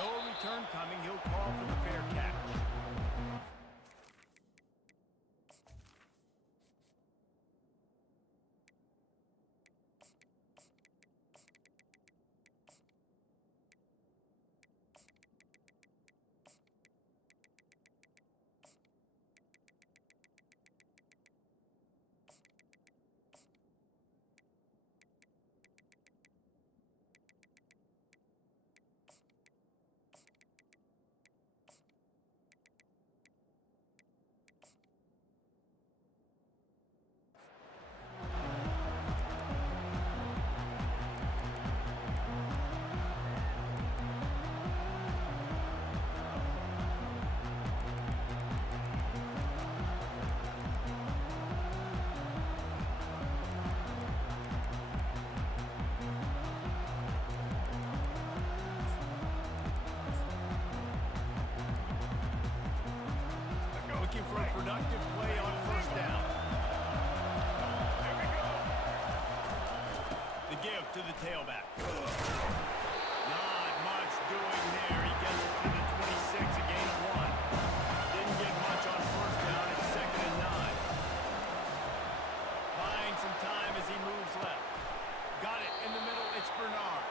No return coming. He'll call for the fair catch. For a productive play on first down. The give to the tailback. Not much doing there. He gets it to the 26, a gain of 1. Didn't get much on first down. It's 2nd and 9. Buying some time as he moves left. Got it in the middle. It's Bernard.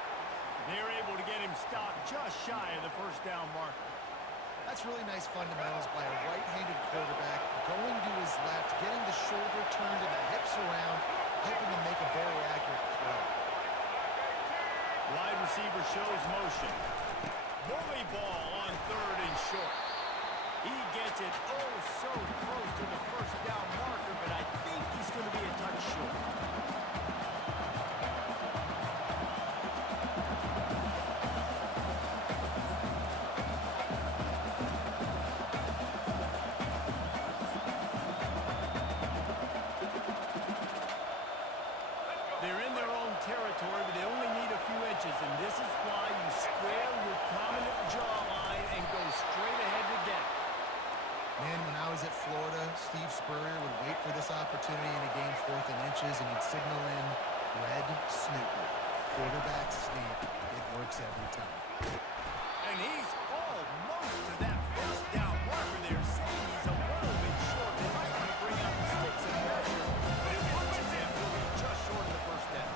They're able to get him stopped just shy of the first down marker. That's really nice fundamentals by a right-handed quarterback, going to his left, getting the shoulder turned and the hips around, helping him make a very accurate throw. Wide receiver shows motion. Bully ball on 3rd and short. He gets it oh so close to the first down marker, but I think he's going to be a touch short. Territory, but they only need a few inches, and this is why you square your prominent jawline and go straight ahead to get it. Man, when I was at Florida, Steve Spurrier would wait for this opportunity in a game 4th and inches, and he'd signal in red snooper. Quarterback sneak. It works every time. And he's almost to that first down marker there, saying he's a little bit short. They might want to bring out the sticks and measure, but it looks as if he'll be just short of the first down.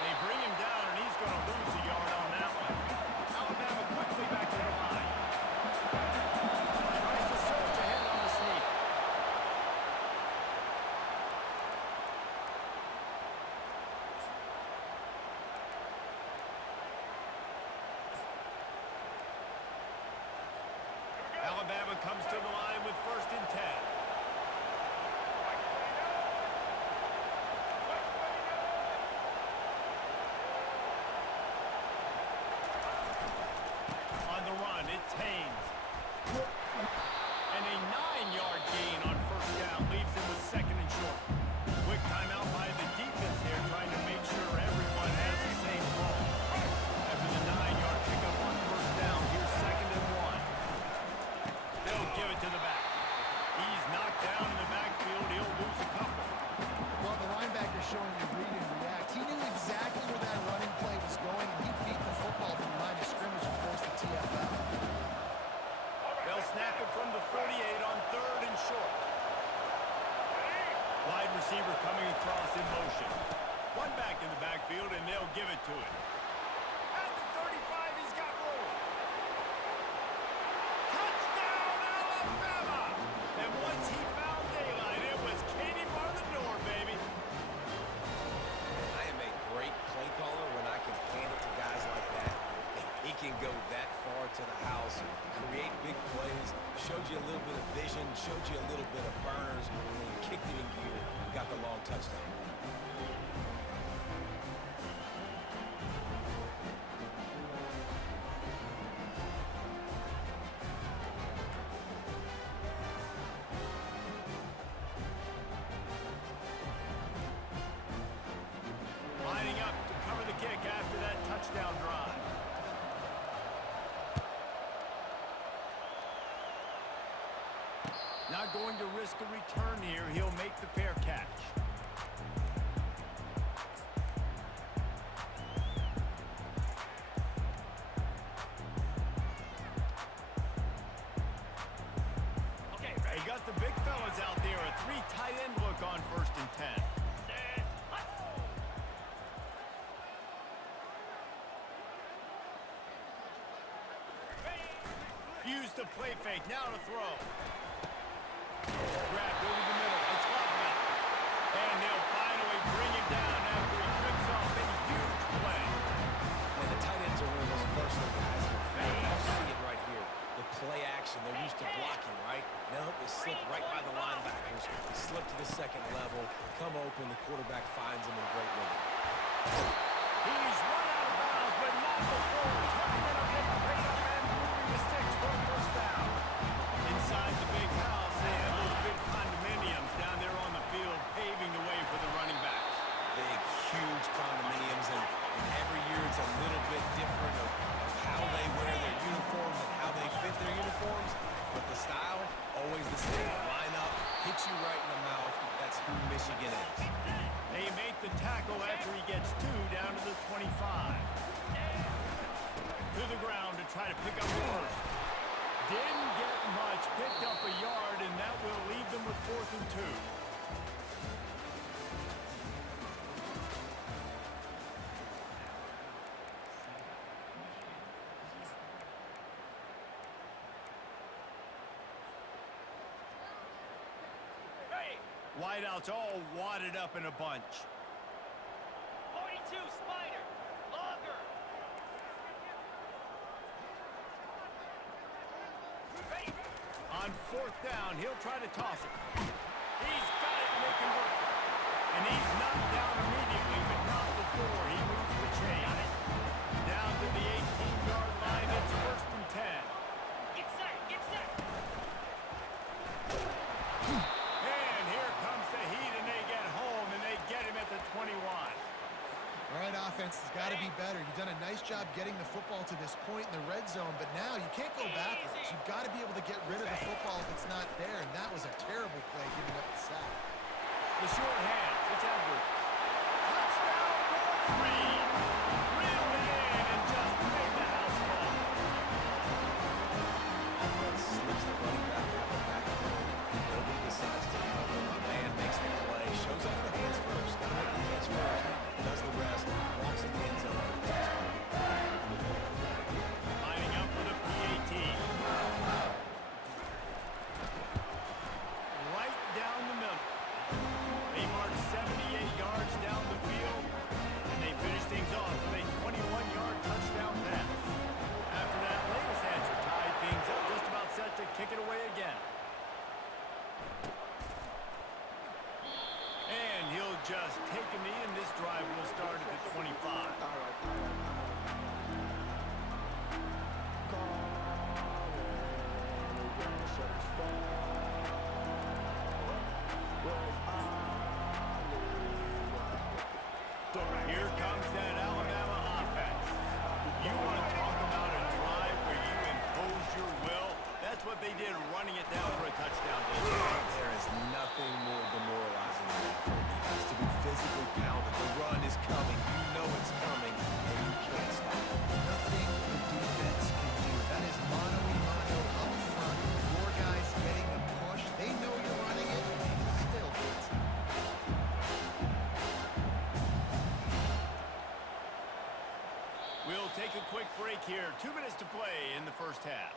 They bring him down, and he's going to lose a yard on that one. Alabama quickly back to the line. Tries to surge ahead on the sneak. Alabama comes to the line with 1st and 10. It's Haynes. And a 9-yard gain on first down leaves him with 2nd and short. Quick timeout by the defense there, trying to make sure everyone has the same call. After the 9-yard pickup on first down, here's 2nd and 1. They'll give it to the back. He's knocked down in the backfield. He'll lose a couple. Well, the linebacker's showing you read and react. He knew exactly where that running play was going, and he beat the football to the line of scrimmage and forced the TFL. They'll snap it from the 48 on 3rd and short. Wide receiver coming across in motion. One back in the backfield, and they'll give it to him. At the 35, he's got room. Touchdown, Alabama! And once he found daylight, it was Katie bar the door, baby. I am a great play caller when I can hand it to guys like that. He can go that far to the house, create big plays, showed you a little bit of vision, showed you a little bit of burners, and he kicked it in gear and got the long touchdown. Lining up to cover the kick after that touchdown drive. Not going to risk a return here. He'll make the fair catch. on 1st and 10. Use the play fake. Now to throw. Grabbed over the middle. It's Loveland. And they'll finally bring him down after he picks off a huge play. Man, the tight ends are one of those versatile guys in the field. You see it right here. The play action. They're used to blocking, right? Now they slip right by the linebackers, slip to the second level, come open. The quarterback finds them in great rhythm. He's run out of bounds, but not before turning it up and picking up and moving the sticks for a first down. Inside the big house, they have those big condominiums down there on the field, paving the way for the running backs. Big, huge condominiums, and every year it's a little bit different of how they wear their uniforms and how they fit their uniforms, but the style, always the same. Line up, hit you right in the mouth. That's who Michigan is. They make the tackle after he gets 2 down to the 25. To the ground to try to pick up the first. Didn't get much, picked up a yard, and that will leave them with 4th and 2. Wideouts all wadded up in a bunch. 42, Spider. Longer. Ready. On 4th down, he'll try to toss it. He's got it and they convert. And he's knocked down immediately, but not before he moves the chain. Down to the 18-yard line, it's 1st and 10. Get set. Get set. And here comes the heat, and they get home, and they get him at the 21. All right, offense has got to be better. You've done a nice job getting the football to this point in the red zone, but now you can't go backwards. You've got to be able to get rid of the football if it's not there, and that was a terrible play giving up the sack. The short hands, it's Edwards. Touchdown, Wolverine! Reeled it in and just made the house call. Offense slips the running back out of the backfield. Nobody decides to cover. My man makes the play, shows off the hands first, got to make the catch first, does the rest, walks in the end zone for the touchdown. Lining up for the PAT. Right down the middle. They march 78 yards down the field, and they finish things off with a 21-yard touchdown pass. After that latest answer tied things up, just about set to kick it away again. And he'll just take a knee, and this drive will start at the 25. Here comes that Alabama offense. You want to talk about a drive where you impose your will? That's what they did, running it down for a touchdown. There is nothing more demoralizing than that for a defense to be physically pounded. The run is coming. You know it's coming, and you can't stop it. Nothing the defense can do. That is mano a mano up front. Your guys getting the push. They know you're running it, and they still can't stop it. We'll take a quick break here. 2 minutes to play in the first half.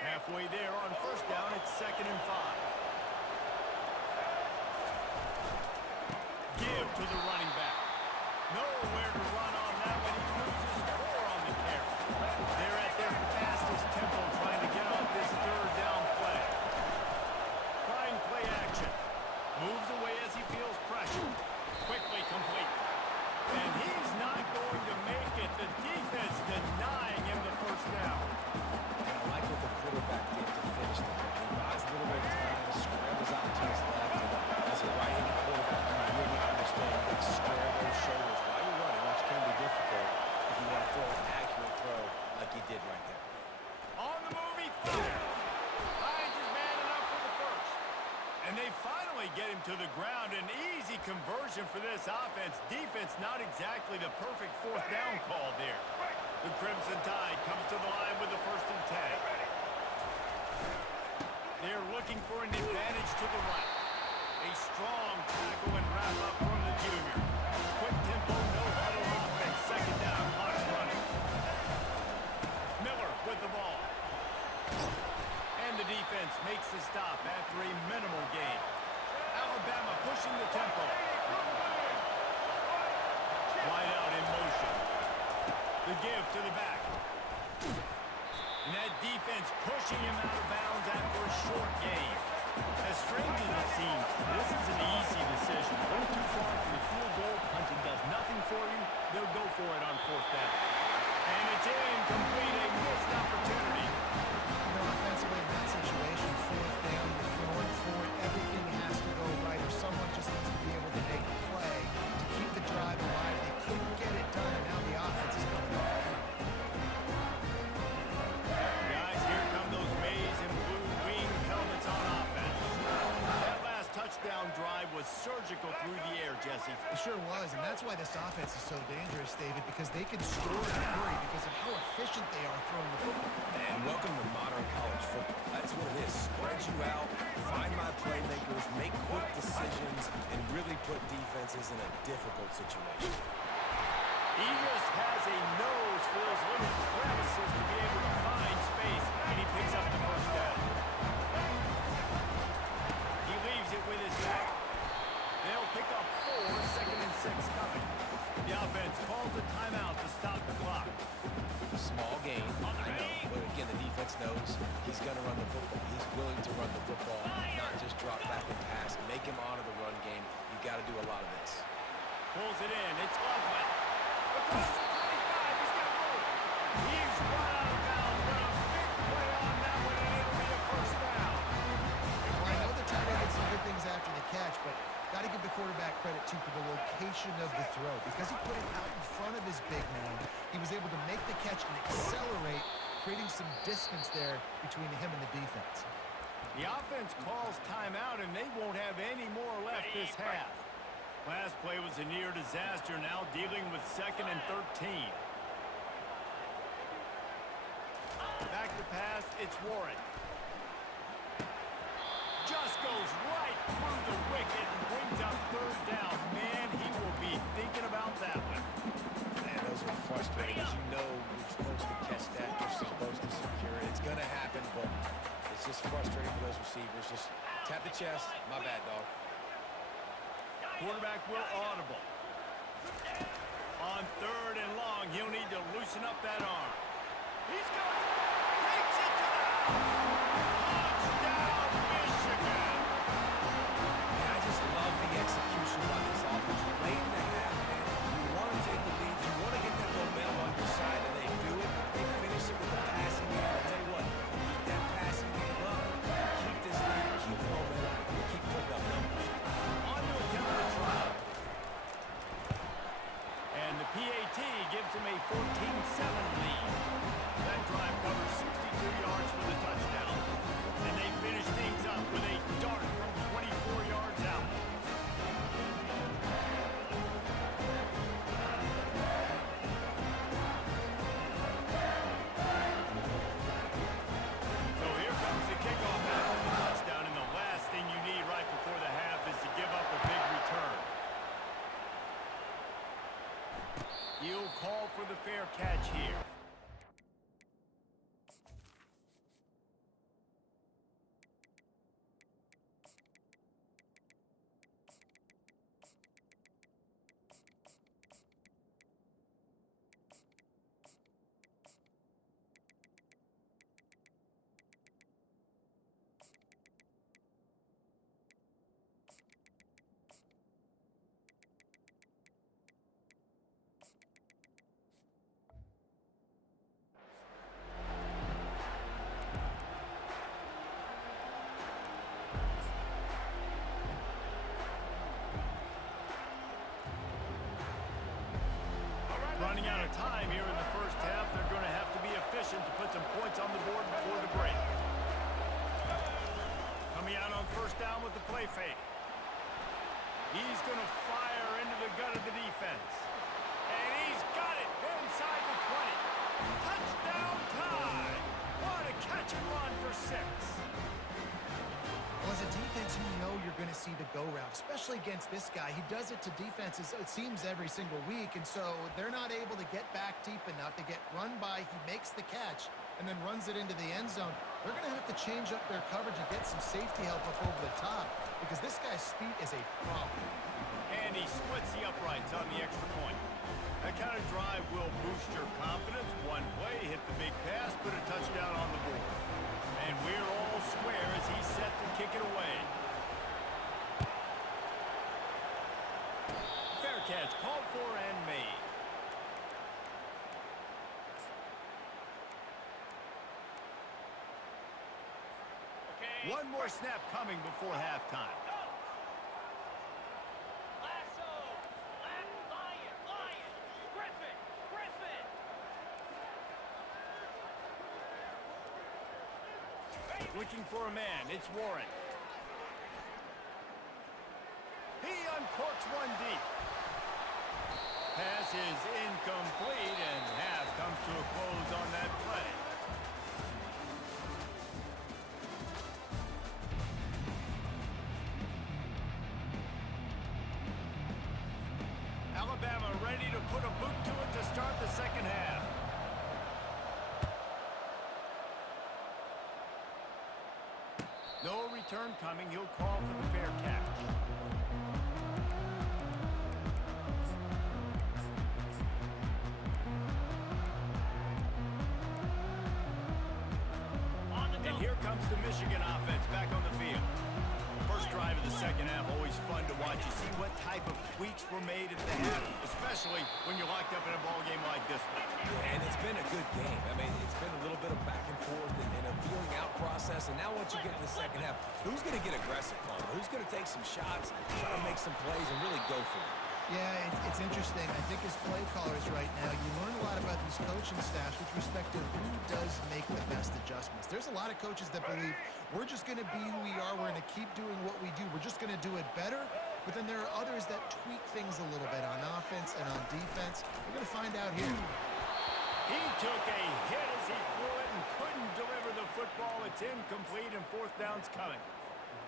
Halfway there on 1st down, it's 2nd and 5. Give to the running back. Nowhere to run on that one. He loses 4 on the carry. They're at their fastest tempo trying to get off this 3rd down play. Trying play action. Moves away as he feels pressure. Quickly complete. And he's not going to make it. The defense denying him the 1st down. And I like what the quarterback did to finish the play. He buys a little bit of time, scrambles out to his left, and as a right-handed quarterback, you really understand that square those shoulders while you're running, which can be difficult if you want to throw an accurate throw like he did right there. On the move, he fires. Finds his man enough for the 1st. And they finally get him to the ground. An easy conversion for this offense. Defense not exactly the perfect 4th down call there. The Crimson Tide comes to the line with the 1st and 10. They're looking for an advantage to the right. A strong tackle and wrap up from the junior. Quick tempo, no huddle offense. Second down, clock's running. Miller with the ball. And the defense makes the stop after a minimal gain. Alabama pushing the tempo. Wide out in motion. The give to the back. And that defense pushing him out of bounds after a short gain. As strange as it seems, this is an easy decision. Go too far for the field goal. Punting does nothing for you. They'll go for it on fourth down. And it's incomplete, a missed opportunity. You know, offensively in that situation, fourth down, you're throwing for it. Everything has to go right, or someone just needs to be able to make a play to keep the drive alive. They couldn't get it done, and now the offense is coming off. Guys, here come those maize and blue wing helmets on offense. That last touchdown drive was surgical through the air, Jesse. It sure was, and that's why this offense is so dangerous, David, because they can score in a hurry because of how efficient they are throwing the football. And welcome to modern college football. That's what it is. Spread you out, find my playmakers, make quick decisions, and really put defenses in a difficult situation. He just has a nose for those little crevices to be able to find space, and he picks up the first down. He leaves it with his back. They'll pick up 4, 2nd and 6 coming. The offense calls a timeout to stop the clock. Small gain, I know, but again, the defense knows he's going to run the football. He's willing to run the football, not just drop back and pass, make him honor the run game. You got to do a lot of this. Pulls it in. It's Loveland. Across the 25. He's got room. He's run out of bounds, but a big play on that one, and it'll be a first down. Well, I know the tight end did some good things after the catch, but got to give the quarterback credit, too, for the location of the throw. Because he put it out in front of his big man, he was able to make the catch and accelerate, creating some distance there between him and the defense. The offense calls timeout, and they won't have any more left this half. Last play was a near disaster, now dealing with 2nd and 13. Back to pass, it's Warren. Just goes right through the wicket and brings up 3rd down. Man, he will be thinking about that one. Man, those are frustrating. As you know, you're supposed to catch that. You're supposed to secure it. It's going to happen, but it's just frustrating for those receivers. Just tap the chest. My bad, dog. Quarterback will audible. On 3rd and long, he'll need to loosen up that arm. He's got it. Takes it to the house. Touchdown, Michigan. Yeah, I just love the execution by this offense. Late in the half, man, you want to take the lead. You want to get that momentum on your side, and they do it. They finish it with the passing game. I'll tell you what, keep that passing game up. Keep this lead, keep the momentum, and keep putting up numbers. On to attempt the try. And the PAT gives him a 14-7 lead. That drive covers 62 yards for the touchdown. And they finish things up with a dart from 24 yards out. So here comes the kickoff after the touchdown, and the last thing you need right before the half is to give up a big return. He'll call for the fair catch here. Running out of time here in the first half, they're going to have to be efficient to put some points on the board before the break. Coming out on first down with the play fake. He's going to fire into the gut of the defense. And he's got it inside the 20. Touchdown tie! What a catch and run for 6. Well, as a defense, you know you're going to see the go route, especially against this guy. He does it to defenses, it seems, every single week, and so they're not able to get back deep enough. They get run by, he makes the catch, and then runs it into the end zone. They're going to have to change up their coverage and get some safety help up over the top because this guy's speed is a problem. And he splits the uprights on the extra point. That kind of drive will boost your confidence. One play, hit the big pass, put a touchdown on the board. And we're all square as he's set to kick it away. Fair catch called for and made. Okay. One more snap coming before halftime. Go. Lasso. Lion. Griffin. Looking for a man. It's Warren. He uncorks one deep. Pass is incomplete, and half comes to a close on that play. Alabama ready to put a boot to it to start the second half. No return coming. He'll call for the fair catch. And here comes the Michigan offense back on the field. First drive of the second half, always fun to watch. You see what type of tweaks were made at the half, especially when you're locked up in a ball game like this one. Yeah, and it's been a good game. I mean, it's been a little bit of back and forth and a feeling out process. And now once you get to the second half, who's going to get aggressive, Palmer? Who's going to take some shots, try to make some plays, and really go for it? Yeah, it's interesting. I think as play callers right now, you learn a lot about these coaching staffs with respect to who does make the best adjustments. There's a lot of coaches that believe we're just going to be who we are. We're going to keep doing what we do. We're just going to do it better. But then there are others that tweak things a little bit on offense and on defense. We're going to find out here. He took a hit as he threw it and couldn't deliver the football. It's incomplete, and fourth down's coming.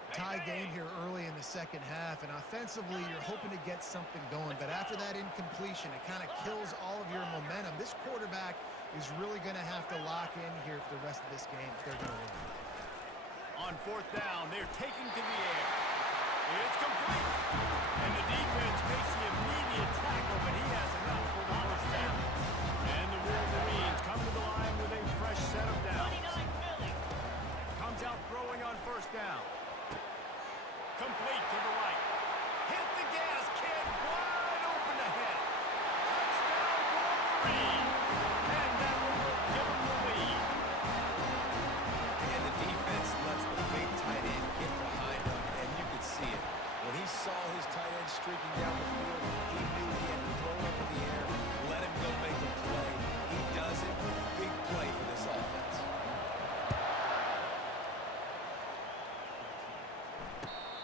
Tie game here early in the second half, and offensively you're hoping to get something going, but after that incompletion it kind of kills all of your momentum. This quarterback is really going to have to lock in here for the rest of this game if they're going to win. On fourth down, they're taking to the air. It's complete, and the defense makes the immediate tackle, but he has enough for the first down. And the Wolverines come to the line with a fresh set of downs. 29 Philly. Comes out throwing on first down. Complete to the right. Hit the gas, kid. Wide open ahead. Touchdown, Wolverines. And that will give them the lead. And the defense lets the big tight end get behind him, and you could see it. When he saw his tight end streaking down the field, he knew he had to throw it up in the air, let him go make a play. He does it. Big play for this offense.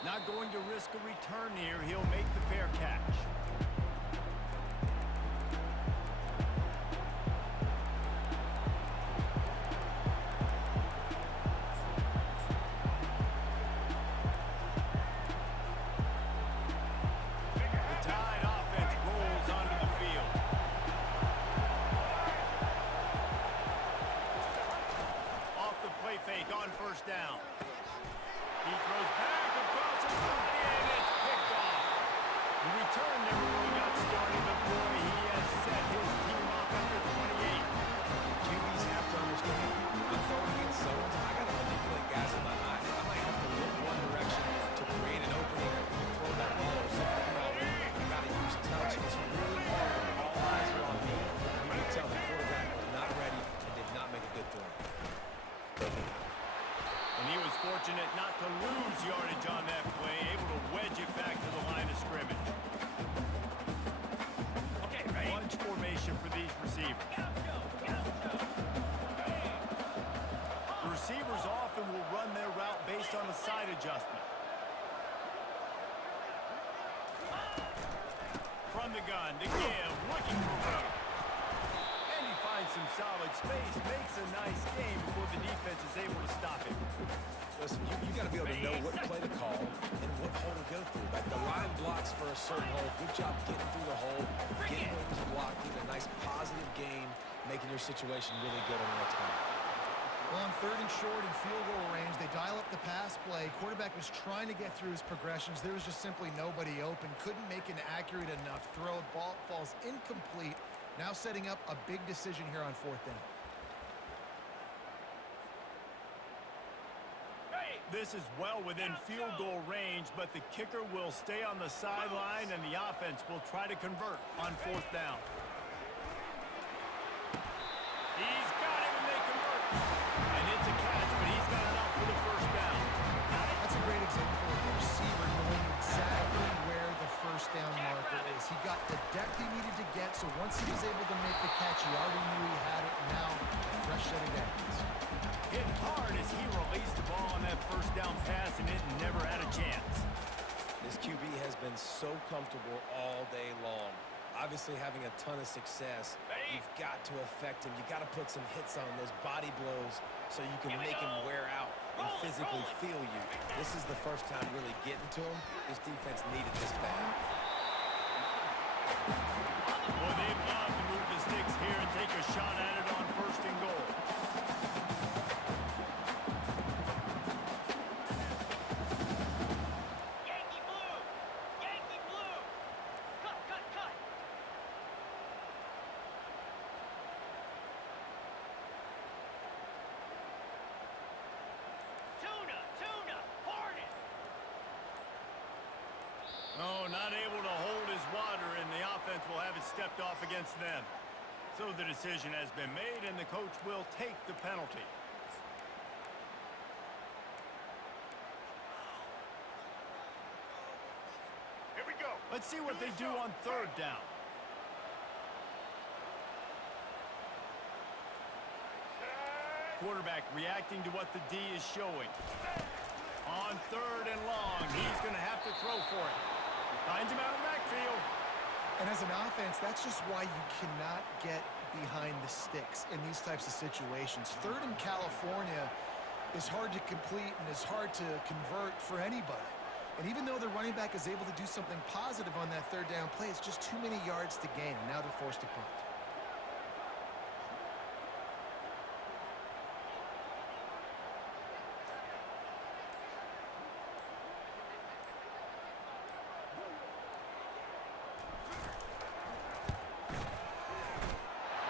Not going to risk a return here. He'll make the fair catch. The Tide offense rolls onto the field. Off the play fake on first down. He throws back across his body, and it's picked off. The return never really got started, but boy, he has set his team up after 28. QBs have to understand, I'm throwing against zones. I got to manipulate guys in my eyes. I might have to look one direction to create an opening to throw that ball or something wrong. I got to use touch. It's really hard when all eyes are on me. You can tell the quarterback was not ready and did not make a good throw. And he was fortunate not to lose yardage on that play, able to wedge it back to the line of scrimmage. Okay, ready? Bunch formation for these receivers. The receivers often will run their route based on a side adjustment. From the gun, to give, looking for room. And he finds some solid space, makes a nice game before the defense is able to stop him. Listen, you got to be able to know what play to call and what hole to go through. Like the line blocks for a certain hole. Good job getting through the hole, getting things blocked, getting a nice positive gain, making your situation really good on the next time. Well, on 3rd and short and field goal range, they dial up the pass play. Quarterback was trying to get through his progressions. There was just simply nobody open. Couldn't make an accurate enough throw. Ball falls incomplete. Now setting up a big decision here on 4th down. This is well within field goal range, but the kicker will stay on the sideline, and the offense will try to convert on 4th down. He's got it, and they convert. And it's a catch, but he's got enough for the 1st down. That's a great example of the receiver knowing exactly where the 1st down marker is. He got the depth he needed to get, so once he was able to make the catch, he already knew he had it. Now, a fresh set of downs. Hit hard as he released the ball on that 1st down pass, and it never had a chance. This QB has been so comfortable all day long. Obviously having a ton of success. You've got to affect him. You got to put some hits on those body blows so you can make him wear out and physically feel you. This is the first time really getting to him. This defense needed this bad. Well, they've got to move the sticks here and take a shot at it on 1st and goal. Yankee blue! Yankee blue! Cut, cut, cut! Tuna, tuna, Hornet! No, not able to hold his water, and the offense will have it stepped off against them. So the decision has been made, and the coach will take the penalty. Here we go! Let's see what they do on 3rd down. Quarterback reacting to what the D is showing. On 3rd and long, he's going to have to throw for it. Finds him out of the backfield. And as an offense, that's just why you cannot get behind the sticks in these types of situations. 3rd in California is hard to complete and is hard to convert for anybody. And even though the running back is able to do something positive on that 3rd down play, it's just too many yards to gain, and now they're forced to punt.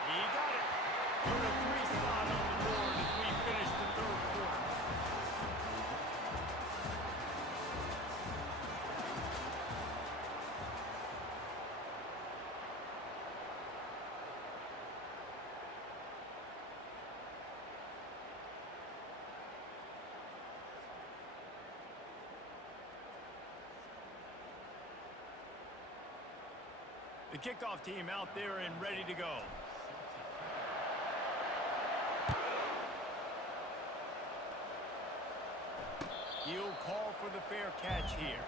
He got it. Put a 3 spot on the board as we finish the 3rd quarter. The kickoff team out there and ready to go. He'll call for the fair catch here.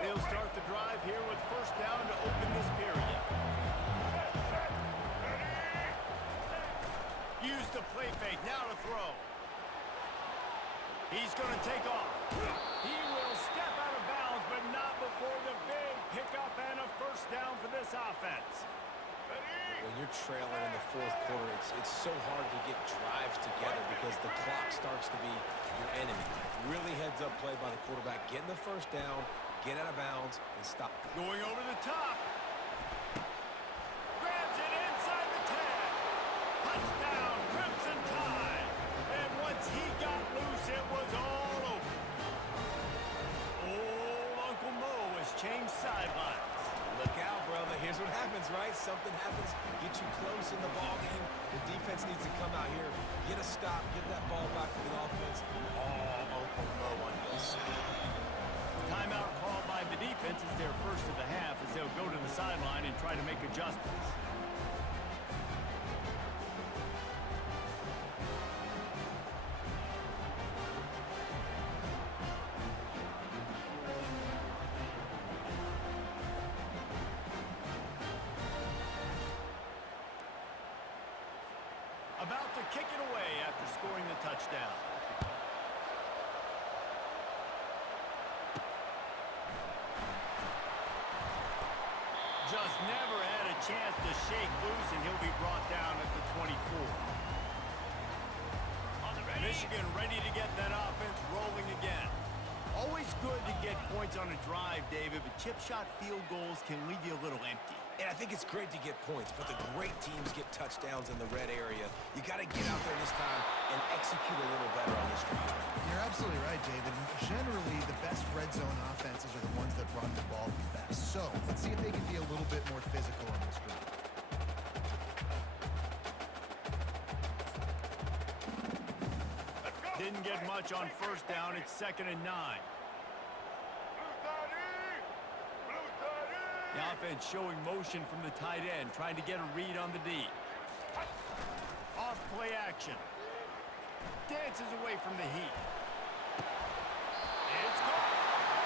They'll start the drive here with 1st down to open this period. Use the play fake, now to throw. He's going to take off. He will step out of bounds, but not before the big pickup and a 1st down for this offense. When you're trailing in the 4th quarter, it's so hard to get drives together because the clock starts to be your enemy. Really heads-up play by the quarterback. Getting the 1st down, get out of bounds, and stop. Going over the top. Grabs it inside the 10. Touchdown, Crimson Tide. And once he got loose, it was all over. Old Uncle Mo has changed sidelines. Look out, brother. Here's what happens, right? Something happens, get you close in the ball game. The defense needs to come out here, get a stop, get that ball back to the offense. Oh, Uncle Mo on your side. Timeout called by the defense is their 1st of the half as they'll go to the sideline and try to make adjustments. about to kick it away after scoring the touchdown. Just never had a chance to shake loose, and he'll be brought down at the 24. Michigan ready to get that offense rolling again. Always good to get points on a drive, David, but chip shot field goals can leave you a little empty. And I think it's great to get points, but the great teams get touchdowns in the red area. You got to get out there this time and execute a little better on this drive. You're absolutely right, David. Generally, the best red zone offenses are the ones that run the ball the best. So let's see if they can be a little bit more physical on this drive. Didn't get much on first down. It's 2nd and 9. The offense showing motion from the tight end, trying to get a read on the D. Off play action. Dances away from the heat. It's caught.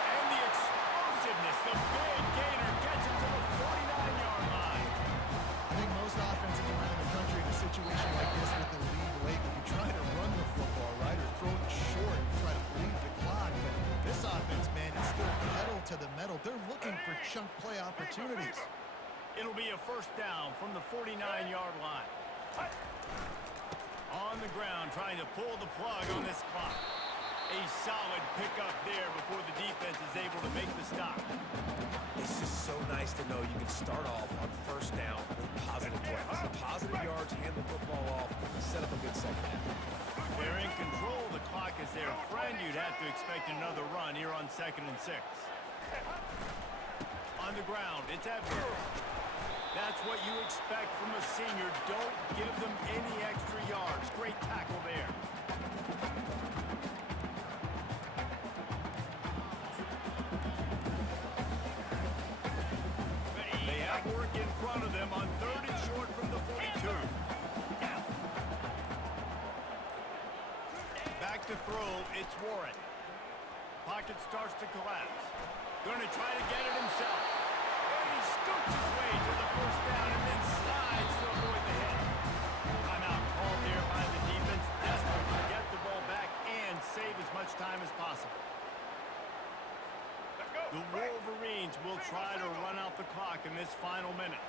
And the explosiveness, the big gainer gets it to the 49-yard line. I think most offenses around the country in a situation like this with the lead late would be trying to run the football, right, or throw it short and try to bleed the clock. But this offense, man, it's still pedal to the metal. They're looking for chunk play opportunities. It'll be a first down from the 49-yard line. On the ground, trying to pull the plug on this clock. A solid pickup there before the defense is able to make the stop. It's just so nice to know you can start off on first down with positive plays. Positive yards, hand the football off, set up a good second half. They're in control. The clock is their friend. You'd have to expect another run here on 2nd and 6. On the ground, it's Edwards. That's what you expect from a senior. Don't give them any extra yards. Great tackle there. They have work in front of them on 3rd and short from the 42. Back to throw, it's Warren. Pocket starts to collapse. Going to try to get it himself. And he scoops his way to the first down and then slides to avoid the hit. Timeout called there by the defense, desperate to get the ball back and save as much time as possible. The Wolverines will try to run out the clock in this final minute.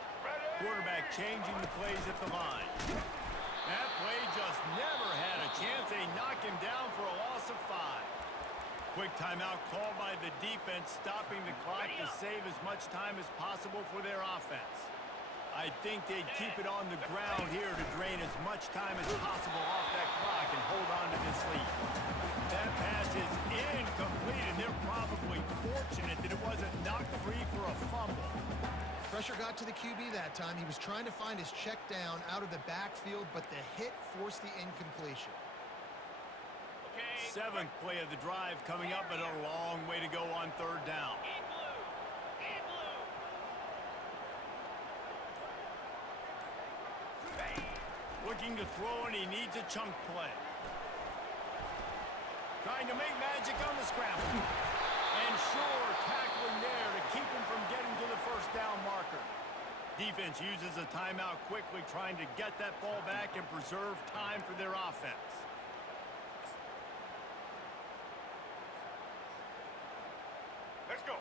Quarterback changing the plays at the line. That play just never had a chance. They knock him down for a loss of 5. Quick timeout called by the defense, stopping the clock to save as much time as possible for their offense. I think they'd keep it on the ground here to drain as much time as possible off that clock and hold on to this lead. That pass is incomplete, and they're probably fortunate that it wasn't knocked free for a fumble. Pressure got to the QB that time. He was trying to find his check down out of the backfield, but the hit forced the incompletion. 7th play of the drive coming up, but a long way to go on 3rd down. In blue. In blue. Looking to throw, and he needs a chunk play. Trying to make magic on the scramble. And sure, tackling there to keep him from getting to the first down marker. Defense uses a timeout quickly, trying to get that ball back and preserve time for their offense.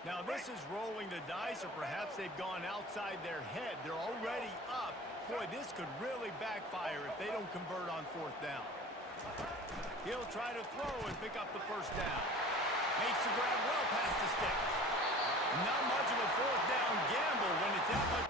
Now this is rolling the dice, or perhaps they've gone outside their head. They're already up. Boy, this could really backfire if they don't convert on 4th down. He'll try to throw and pick up the first down. Makes the grab well past the sticks. Not much of a 4th down gamble when it's that much